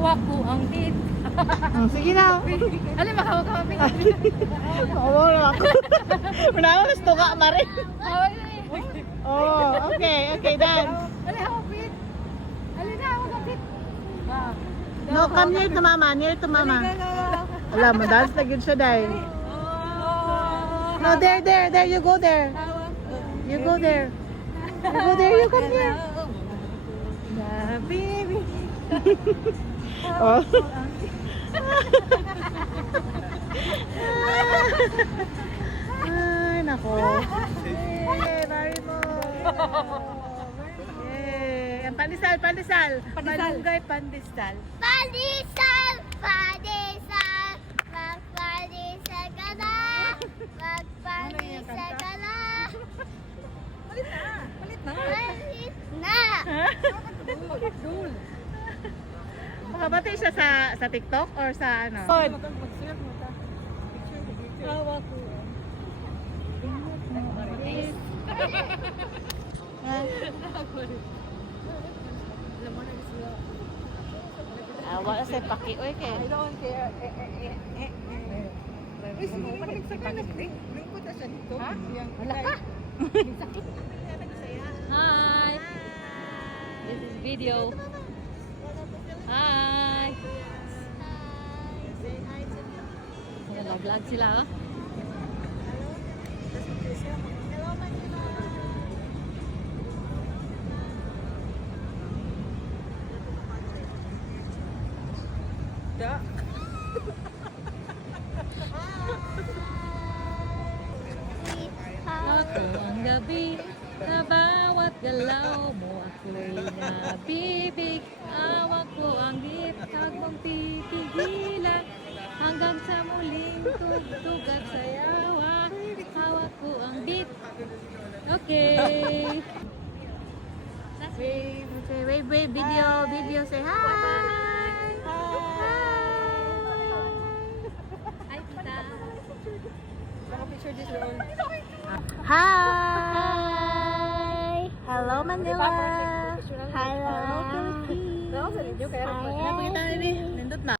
hawak ko ang beat. Sige na. Alin, makahawak ka ang beat. Oo, ako. Manawa, gusto ka, Mari. Hawak na eh. Oh, okay, okay, dance. Alin, hawak beat. Alin na, hawak ang beat. No, come near to mama, near to mama. Alam mo, dance na yun siya, Day. No, there, you go there. You go there. You go there, you come here. Baby. Oh. Ay, nako. Yay, Marimo. Yay. Ang pandesal. Malunggay pandesal. Pandesal, pandesal, magpandesal ka na, magpandesal ka na. Palit na. Palit na. Makabati siya sa TikTok or sa ano? Hawak ko. Wala sa paki. Uy, kay. I don't care. Ha? Wala ka. Hi. This is video. Hi. Nag-vlog sila, oh. Ako ang gabi, sa bawat galaw mo ako'y nabibig. Awak ko ang gitag mong pipigilan, hanggang sa muling tugtog at sayawa. Hawak ko ang beat. Okay. Wave, video, say hi. Hi, tita. Picture this roll. Hi. Hello, Manila. Hello, Philippines. Philippines. Napakita na ni. Nindot na.